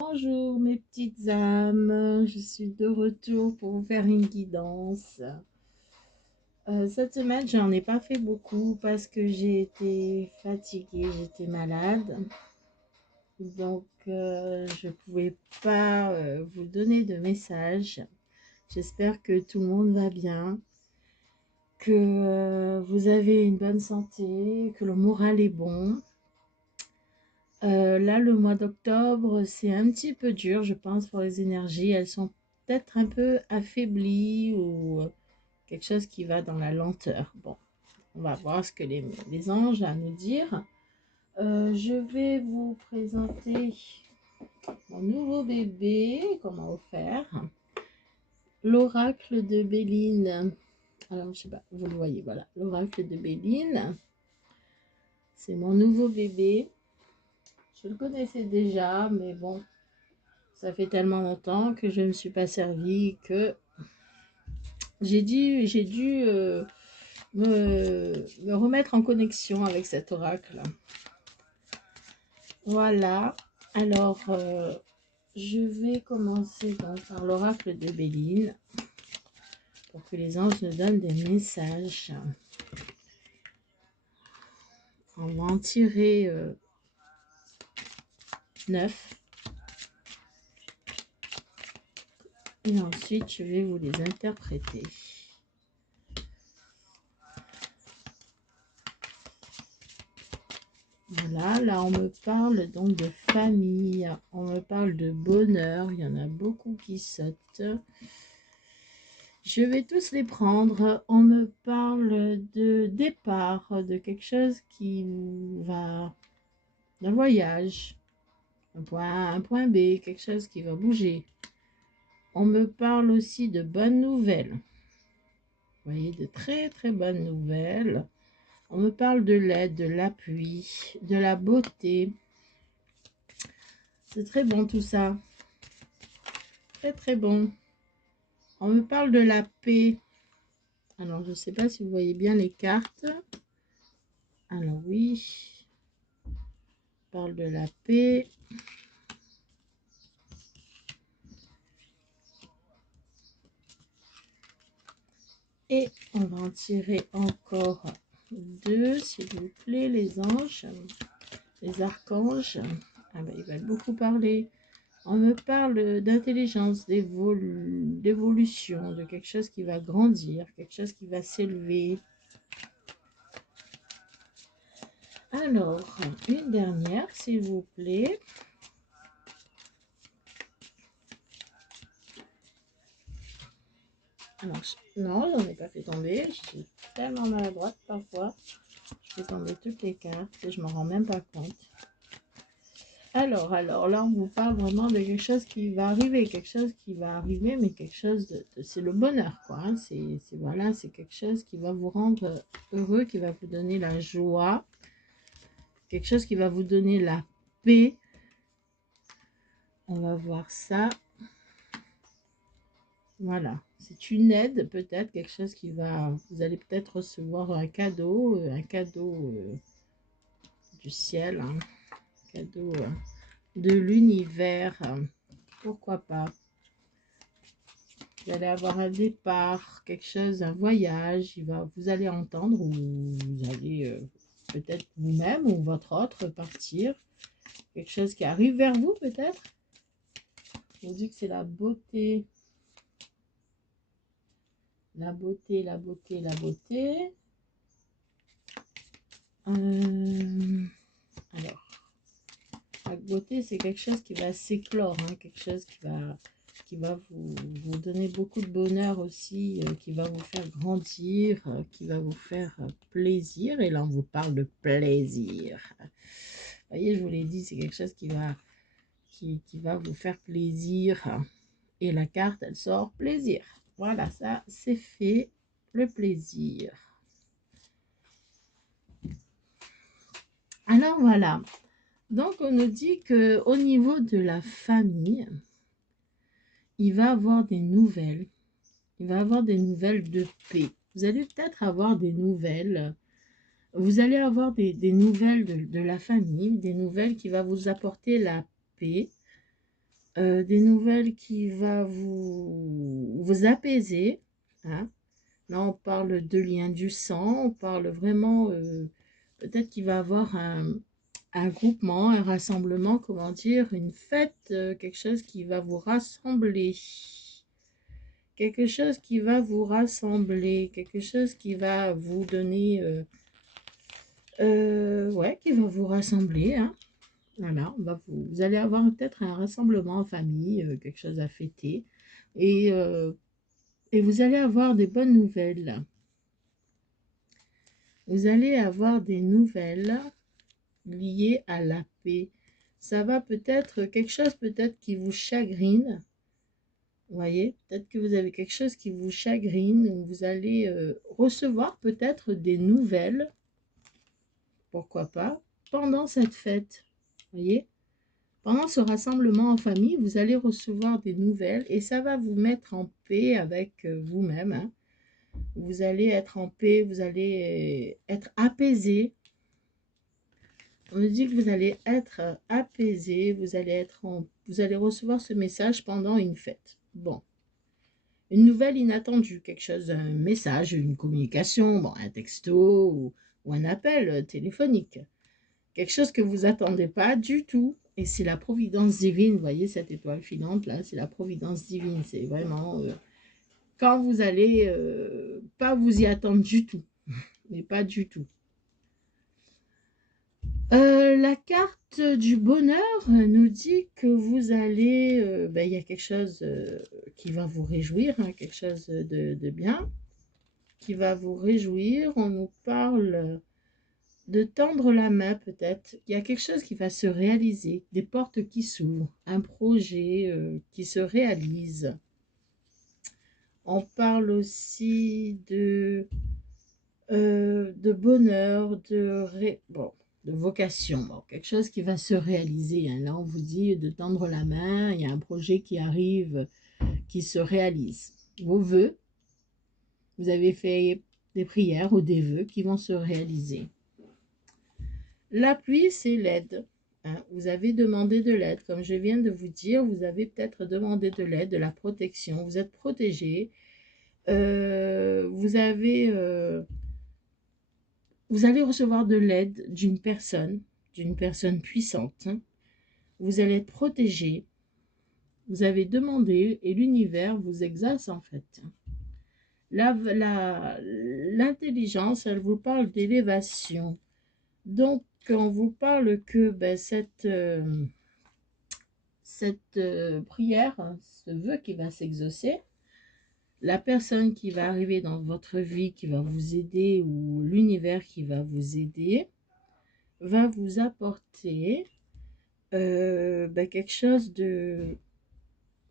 Bonjour mes petites âmes, je suis de retour pour vous faire une guidance. Cette semaine, j'en ai pas fait beaucoup parce que j'ai été fatiguée, j'étais malade. Donc, je pouvais pas vous donner de message. J'espère que tout le monde va bien, que vous avez une bonne santé, que le moral est bon. Là, le mois d'octobre, c'est un petit peu dur, je pense, pour les énergies. Elles sont peut-être un peu affaiblies ou quelque chose qui va dans la lenteur. Bon, on va voir ce que les anges ont à nous dire. Je vais vous présenter mon nouveau bébé, comment faire. L'oracle de Béline. Alors, je sais pas, vous le voyez, voilà. L'oracle de Béline. C'est mon nouveau bébé. Je le connaissais déjà, mais bon, ça fait tellement longtemps que je ne me suis pas servie que j'ai dû me remettre en connexion avec cet oracle. Voilà. Alors, je vais commencer donc par l'oracle de Béline pour que les anges nous donnent des messages. On va en tirer 9. Et ensuite, je vais vous les interpréter. Voilà, là on me parle donc de famille, on me parle de bonheur, il y en a beaucoup qui sautent. Je vais tous les prendre. On me parle de départ, de quelque chose qui va, d'un voyage, un point B, quelque chose qui va bouger. On me parle aussi de bonnes nouvelles. Vous voyez, de très très bonnes nouvelles. On me parle de l'aide, de l'appui, de la beauté. C'est très bon tout ça. Très très bon. On me parle de la paix. Alors, je ne sais pas si vous voyez bien les cartes. Alors oui. On parle de la paix. Et on va en tirer encore 2, s'il vous plaît, les anges, les archanges. Ah ben, ils veulent beaucoup parler. On me parle d'intelligence, d'évolution, de quelque chose qui va grandir, quelque chose qui va s'élever. Alors, une dernière, s'il vous plaît. Alors, non, j'en ai pas fait tomber. Je suis tellement maladroite parfois. Je fais tomber toutes les cartes et je m'en rends même pas compte. Alors, là, on vous parle vraiment de quelque chose qui va arriver, mais quelque chose c'est le bonheur, quoi. Hein. Voilà, c'est quelque chose qui va vous rendre heureux, qui va vous donner la joie, quelque chose qui va vous donner la paix. On va voir ça. Voilà, c'est une aide, peut-être, quelque chose qui va... Vous allez peut-être recevoir un cadeau du ciel, hein, un cadeau de l'univers, pourquoi pas. Vous allez avoir un départ, quelque chose, un voyage, vous allez entendre, ou vous allez peut-être vous-même ou votre autre partir. Quelque chose qui arrive vers vous, peut-être. Je vous dis que c'est la beauté. La beauté, la beauté, la beauté. Alors, la beauté, c'est quelque chose qui va s'éclore, hein, quelque chose qui va vous donner beaucoup de bonheur aussi, qui va vous faire grandir, qui va vous faire plaisir. Et là, on vous parle de plaisir. Vous voyez, je vous l'ai dit, c'est quelque chose qui va vous faire plaisir. Et la carte, elle sort plaisir. Voilà, ça, c'est fait, le plaisir. Alors, voilà. Donc, on nous dit qu'au niveau de la famille, il va avoir des nouvelles. Il va avoir des nouvelles de paix. Vous allez peut-être avoir des nouvelles. Vous allez avoir des nouvelles de la famille, des nouvelles qui vont vous apporter la paix. des nouvelles qui va vous apaiser, hein. Là, on parle de lien du sang, on parle vraiment, peut-être qu'il va avoir un groupement, un rassemblement, comment dire, une fête, quelque chose qui va vous rassembler. Quelque chose qui va vous rassembler, quelque chose qui va vous donner, ouais, qui va vous rassembler, hein. Voilà, vous allez avoir peut-être un rassemblement en famille, quelque chose à fêter. Et, euh, et vous allez avoir des bonnes nouvelles. Vous allez avoir des nouvelles liées à la paix. Ça va peut-être, quelque chose peut-être qui vous chagrine. Vous voyez, peut-être que vous avez quelque chose qui vous chagrine, ou vous allez recevoir peut-être des nouvelles, pourquoi pas, pendant cette fête. Vous voyez, pendant ce rassemblement en famille, vous allez recevoir des nouvelles et ça va vous mettre en paix avec vous-même, hein. Vous allez être en paix, vous allez être apaisé. On me dit que vous allez être apaisé, vous allez recevoir ce message pendant une fête. Bon, une nouvelle inattendue, quelque chose, un message, une communication, bon, un texto ou un appel téléphonique. Quelque chose que vous attendez pas du tout. Et c'est la providence divine, vous voyez cette étoile filante là, c'est la providence divine. C'est vraiment quand vous allez pas vous y attendre du tout, mais pas du tout. La carte du bonheur nous dit que vous allez, ben, il y a quelque chose qui va vous réjouir, hein, quelque chose de bien, qui va vous réjouir. On nous parle de tendre la main peut-être. Il y a quelque chose qui va se réaliser, des portes qui s'ouvrent, un projet qui se réalise. On parle aussi de bonheur, bon, de vocation, bon, quelque chose qui va se réaliser, hein. Là, on vous dit de tendre la main, il y a un projet qui arrive, qui se réalise. Vos vœux, vous avez fait des prières ou des vœux qui vont se réaliser. L'appui, c'est l'aide, hein. Vous avez demandé de l'aide, comme je viens de vous dire, vous avez peut-être demandé de l'aide, de la protection, vous êtes protégé, vous allez recevoir de l'aide d'une personne puissante, hein. Vous allez être protégé, vous avez demandé et l'univers vous exauce en fait. L'intelligence, elle vous parle d'élévation. Donc, on vous parle que ben, cette prière, ce vœu qui va s'exaucer, la personne qui va arriver dans votre vie, qui va vous aider, ou l'univers qui va vous aider, va vous apporter ben, quelque chose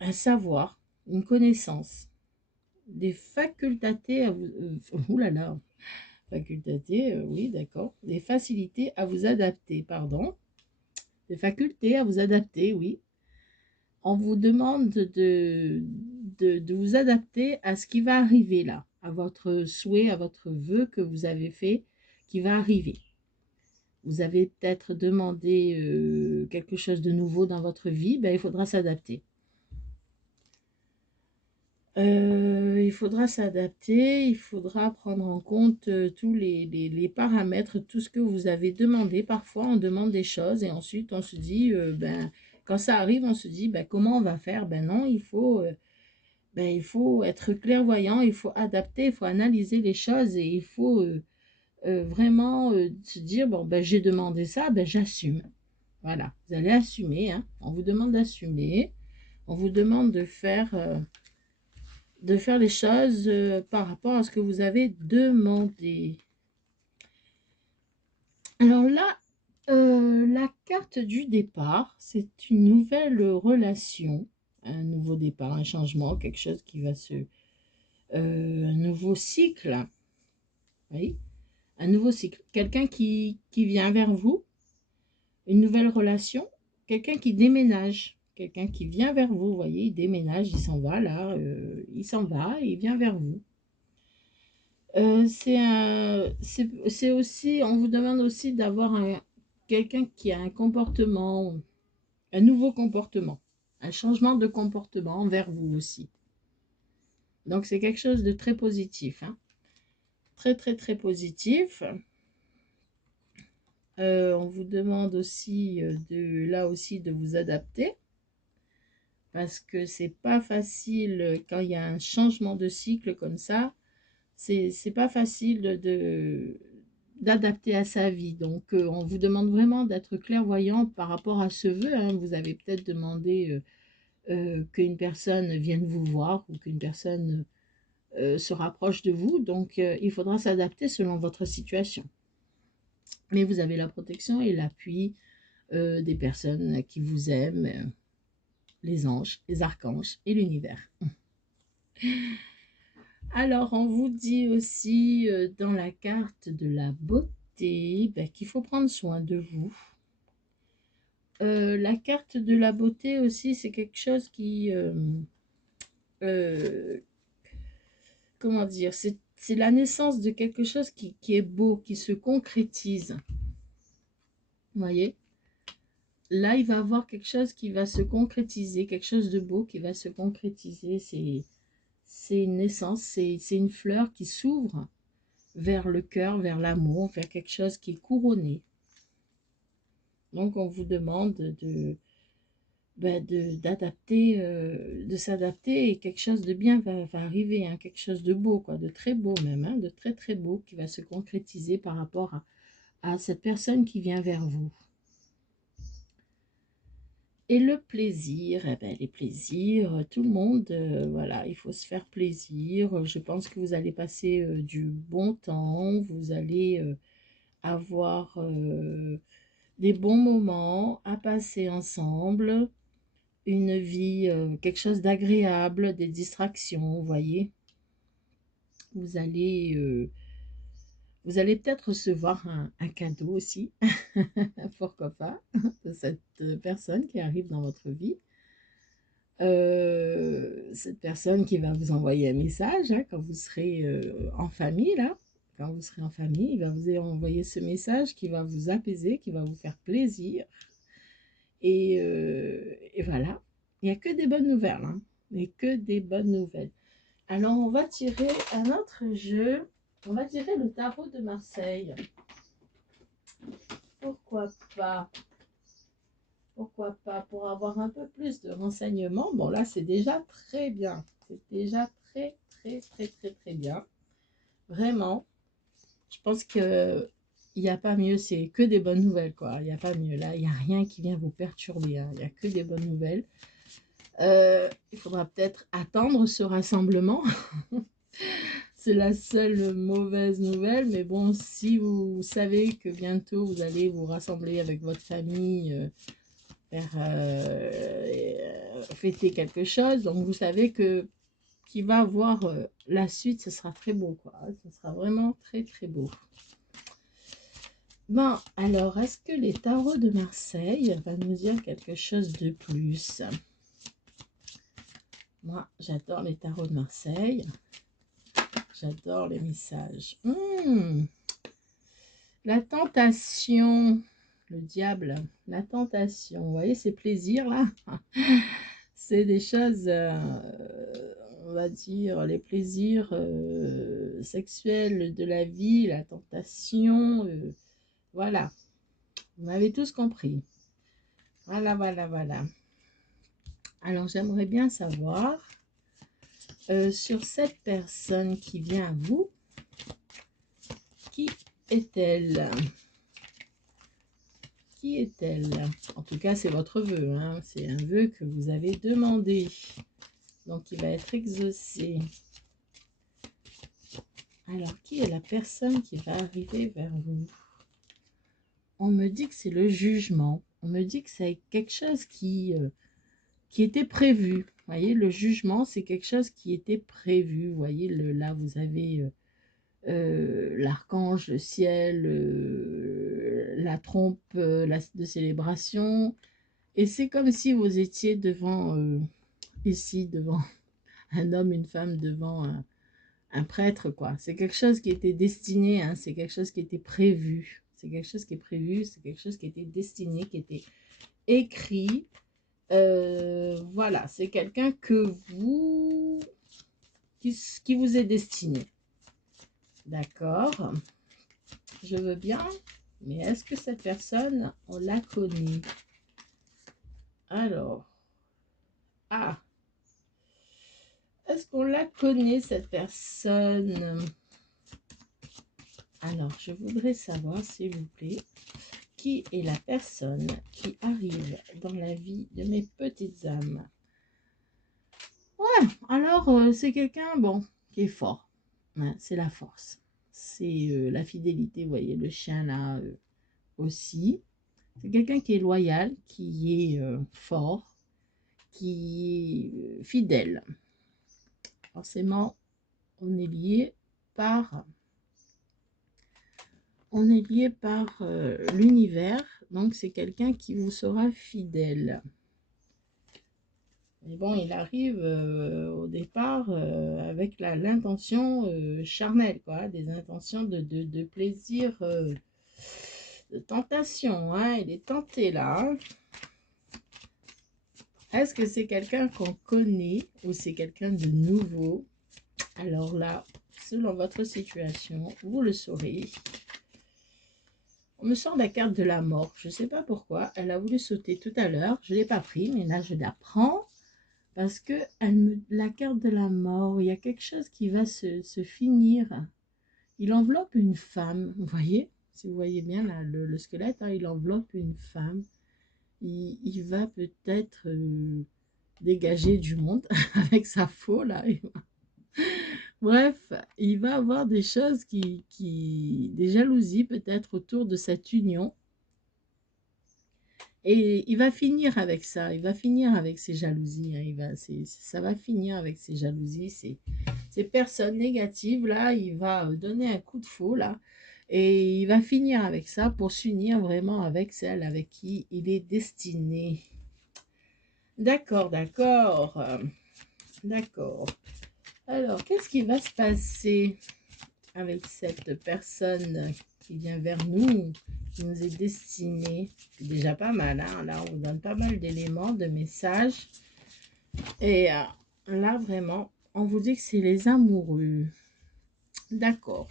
un savoir, une connaissance, des facultés à vous... oulala, facultés, oui, d'accord. Des facilités à vous adapter, pardon. Des facultés à vous adapter, oui. On vous demande de vous adapter à ce qui va arriver là, à votre souhait, à votre vœu que vous avez fait, qui va arriver. Vous avez peut-être demandé quelque chose de nouveau dans votre vie, ben, il faudra s'adapter. Il faudra s'adapter, il faudra prendre en compte tous les paramètres, tout ce que vous avez demandé. Parfois, on demande des choses et ensuite, on se dit, ben, quand ça arrive, on se dit, ben, comment on va faire? Ben non, il faut être clairvoyant, il faut adapter, il faut analyser les choses et il faut vraiment se dire, bon, ben, j'ai demandé ça, ben, j'assume. Voilà, vous allez assumer, hein. On vous demande d'assumer, on vous demande de faire les choses par rapport à ce que vous avez demandé. Alors là, la carte du départ, c'est une nouvelle relation, un nouveau départ, un changement, quelque chose qui va un nouveau cycle, oui, un nouveau cycle. Quelqu'un qui vient vers vous, une nouvelle relation, quelqu'un qui déménage, quelqu'un qui vient vers vous, vous voyez, il déménage, il s'en va là, il s'en va et il vient vers vous. C'est aussi, on vous demande aussi d'avoir quelqu'un qui a un comportement, un nouveau comportement. un changement de comportement envers vous aussi. Donc, c'est quelque chose de très positif, hein. Très, très, très positif. On vous demande aussi là aussi de vous adapter parce que c'est pas facile quand il y a un changement de cycle comme ça. C'est pas facile d'adapter à sa vie. Donc, on vous demande vraiment d'être clairvoyant par rapport à ce vœu, hein. Vous avez peut-être demandé qu'une personne vienne vous voir ou qu'une personne se rapproche de vous. Donc, il faudra s'adapter selon votre situation. Mais vous avez la protection et l'appui des personnes qui vous aiment, les anges, les archanges et l'univers. Alors, on vous dit aussi dans la carte de la beauté qu'il faut prendre soin de vous. La carte de la beauté aussi, c'est quelque chose qui... comment dire, c'est la naissance de quelque chose qui est beau, qui se concrétise. Vous voyez? Là, il va avoir quelque chose qui va se concrétiser, quelque chose de beau qui va se concrétiser. C'est une naissance, c'est une fleur qui s'ouvre vers le cœur, vers l'amour, vers quelque chose qui est couronné. Donc, on vous demande d'adapter, de s'adapter et quelque chose de bien va arriver, hein, quelque chose de beau, quoi, de très beau même, hein, de très très beau qui va se concrétiser par rapport à cette personne qui vient vers vous. Et le plaisir, eh ben, les plaisirs, tout le monde, voilà, il faut se faire plaisir. Je pense que vous allez passer du bon temps, vous allez avoir des bons moments à passer ensemble, une vie, quelque chose d'agréable, des distractions, vous voyez. Vous allez peut-être recevoir un cadeau aussi, pourquoi pas, de cette personne qui arrive dans votre vie. Cette personne qui va vous envoyer un message hein, quand vous serez en famille, là. Quand vous serez en famille, il va vous envoyer ce message qui va vous apaiser, qui va vous faire plaisir. Et voilà, il n'y a que des bonnes nouvelles, hein. Et que des bonnes nouvelles. Alors, on va tirer un autre jeu. On va tirer le tarot de Marseille. Pourquoi pas? Pourquoi pas? Pour avoir un peu plus de renseignements. Bon, là, c'est déjà très bien. C'est déjà très, très, très, très, très bien. Vraiment. Je pense que il n'y a pas mieux. C'est que des bonnes nouvelles, quoi. Il n'y a pas mieux. Là, il n'y a rien qui vient vous perturber, hein. Il n'y a que des bonnes nouvelles. Il faudra peut-être attendre ce rassemblement. C'est la seule mauvaise nouvelle, mais bon, si vous savez que bientôt vous allez vous rassembler avec votre famille, faire fêter quelque chose, donc vous savez que qui va avoir la suite, ce sera très beau, quoi. Ce sera vraiment très très beau. Bon, alors, est-ce que les tarots de Marseille va nous dire quelque chose de plus? Moi, j'adore les tarots de Marseille. J'adore les messages. La tentation, le diable, la tentation. Vous voyez ces plaisirs là? C'est des choses, on va dire, les plaisirs sexuels de la vie, la tentation. Voilà, vous m'avez tous compris. Voilà, voilà, voilà. Alors, j'aimerais bien savoir sur cette personne qui vient à vous, qui est-elle? Qui est-elle? En tout cas, c'est votre vœu, hein? C'est un vœu que vous avez demandé. Donc, il va être exaucé. Alors, qui est la personne qui va arriver vers vous? On me dit que c'est le jugement. On me dit que c'est quelque chose qui était prévu. Vous voyez, le jugement, c'est quelque chose qui était prévu. Vous voyez, là, vous avez l'archange, le ciel, la trompe de célébration. Et c'est comme si vous étiez devant, ici, devant un homme, une femme, devant un prêtre, quoi. C'est quelque chose qui était destiné, hein, c'est quelque chose qui était prévu. C'est quelque chose qui est prévu, c'est quelque chose qui était destiné, qui était écrit. Voilà, c'est quelqu'un que vous... qui vous est destiné. D'accord, je veux bien, mais est-ce que cette personne, on la connaît? Alors, ah, est-ce qu'on la connaît, cette personne? Alors, je voudrais savoir, s'il vous plaît, qui est la personne qui arrive dans la vie de mes petites âmes? Ouais, alors, c'est quelqu'un, bon, qui est fort. Ouais, c'est la force. C'est la fidélité, vous voyez, le chien là aussi. C'est quelqu'un qui est loyal, qui est fort, qui est fidèle. Forcément, on est lié par, l'univers. Donc, c'est quelqu'un qui vous sera fidèle. Mais bon, il arrive au départ avec l'intention charnelle, quoi, des intentions de plaisir, de tentation. Hein, il est tenté là. Hein. Est-ce que c'est quelqu'un qu'on connaît ou c'est quelqu'un de nouveau? Alors là, selon votre situation, vous le saurez. On me sort la carte de la mort. Je ne sais pas pourquoi. Elle a voulu sauter tout à l'heure. Je ne l'ai pas pris, mais là, je la prends. Parce que la carte de la mort, il y a quelque chose qui va se finir. Il enveloppe une femme. Vous voyez? Si vous voyez bien là, le squelette, hein, il enveloppe une femme. Il va peut-être dégager du monde avec sa faux là. Bref, il va avoir des choses des jalousies peut-être autour de cette union. Et il va finir avec ça, il va finir avec ses jalousies. Hein. Ça va finir avec ses jalousies, ces personnes négatives là. Il va donner un coup de faux là. Et il va finir avec ça pour s'unir vraiment avec celle avec qui il est destiné. D'accord, d'accord. D'accord. Alors, qu'est-ce qui va se passer avec cette personne qui vient vers nous, qui nous est destinée? C'est déjà pas mal, hein? Là, on vous donne pas mal d'éléments, de messages. Et là, vraiment, on vous dit que c'est les amoureux. D'accord.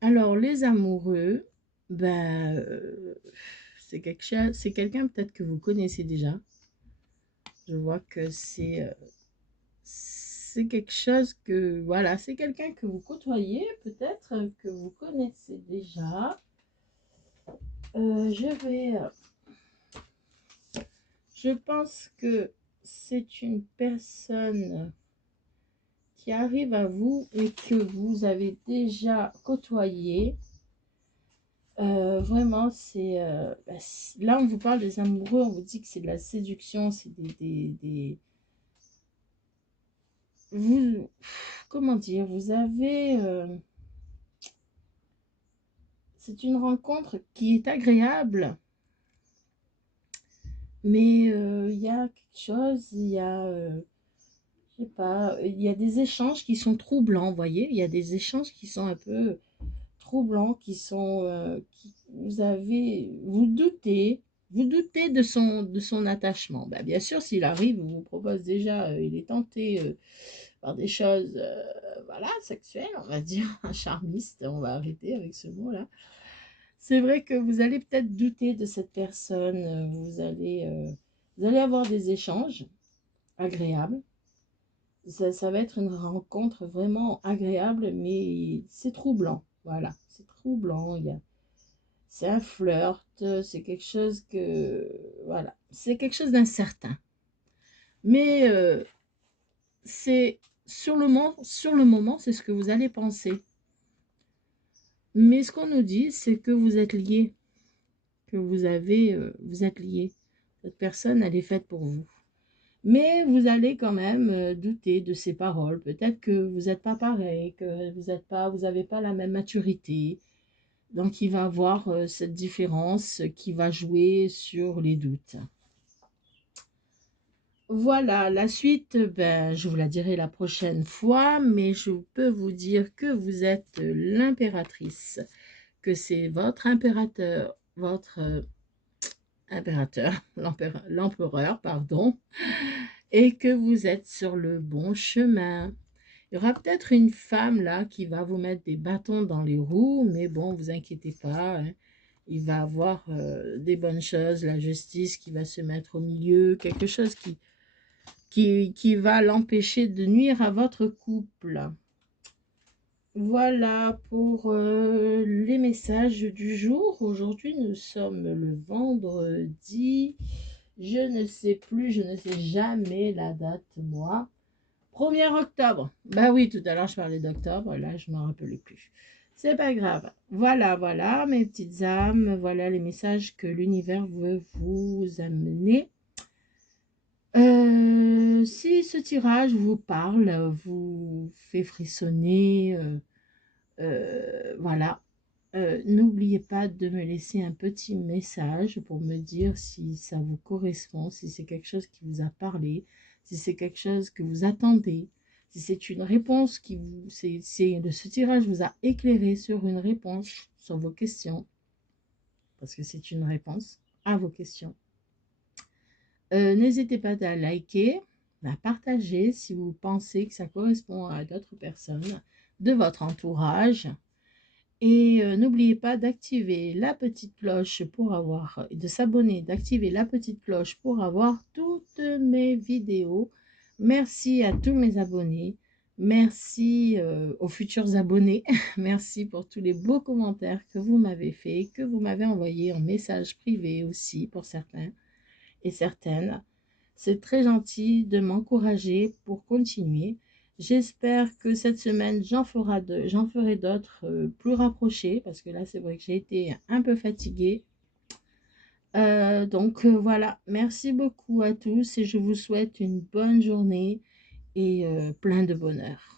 Alors, les amoureux, ben, c'est quelqu'un peut-être que vous connaissez déjà. Je vois que c'est quelque chose que, voilà, c'est quelqu'un que vous côtoyez, peut-être que vous connaissez déjà. Je pense que c'est une personne qui arrive à vous et que vous avez déjà côtoyé. Vraiment, là, on vous parle des amoureux, on vous dit que c'est de la séduction, c'est vous, comment dire, vous avez... c'est une rencontre qui est agréable, mais il y a quelque chose, je sais pas, il y a des échanges qui sont troublants, vous voyez, il y a des échanges qui sont un peu troublants, vous doutez de son attachement. Ben, bien sûr, s'il arrive, il vous propose déjà, il est tenté par des choses, voilà, sexuelles, on va dire, un charmiste, on va arrêter avec ce mot-là. C'est vrai que vous allez peut-être douter de cette personne, vous allez avoir des échanges agréables. Ça va être une rencontre vraiment agréable, mais c'est troublant. Voilà, c'est troublant. C'est un flirt, c'est quelque chose que... Voilà, c'est quelque chose d'incertain. Mais c'est sur le moment, c'est ce que vous allez penser. Mais ce qu'on nous dit, c'est que vous êtes liés, que vous êtes liés. Cette personne, elle est faite pour vous. Mais vous allez quand même douter de ses paroles. Peut-être que vous n'êtes pas pareil, que vous n'avez pas la même maturité. Donc, il va y avoir cette différence qui va jouer sur les doutes. Voilà, la suite, ben, je vous la dirai la prochaine fois, mais je peux vous dire que vous êtes l'impératrice, que c'est votre impérateur, votre impérateur, l'empereur, pardon, et que vous êtes sur le bon chemin. Il y aura peut-être une femme là qui va vous mettre des bâtons dans les roues, mais bon, vous inquiétez pas, hein. Il va avoir des bonnes choses, la justice qui va se mettre au milieu, quelque chose qui va l'empêcher de nuire à votre couple. Voilà pour les messages du jour. Aujourd'hui, nous sommes le vendredi. Je ne sais plus, je ne sais jamais la date, moi. 1er octobre. Bah oui, tout à l'heure, je parlais d'octobre. Là, je ne m'en rappelais plus. C'est pas grave. Voilà, voilà, mes petites âmes. Voilà les messages que l'univers veut vous amener. Si ce tirage vous parle, vous fait frissonner, voilà, n'oubliez pas de me laisser un petit message pour me dire si ça vous correspond, si c'est quelque chose qui vous a parlé, si c'est quelque chose que vous attendez, si c'est une réponse qui vous, ce tirage vous a éclairé sur une réponse sur vos questions, parce que c'est une réponse à vos questions. N'hésitez pas à liker, à partager si vous pensez que ça correspond à d'autres personnes de votre entourage. Et n'oubliez pas d'activer la petite cloche pour avoir, de s'abonner, d'activer la petite cloche pour avoir toutes mes vidéos. Merci à tous mes abonnés. Merci aux futurs abonnés. Merci pour tous les beaux commentaires que vous m'avez fait, que vous m'avez envoyé en message privé aussi pour certains et certaines. C'est très gentil de m'encourager pour continuer. J'espère que cette semaine, j'en ferai d'autres plus rapprochées, parce que là, c'est vrai que j'ai été un peu fatiguée. Donc voilà, merci beaucoup à tous et je vous souhaite une bonne journée et plein de bonheur.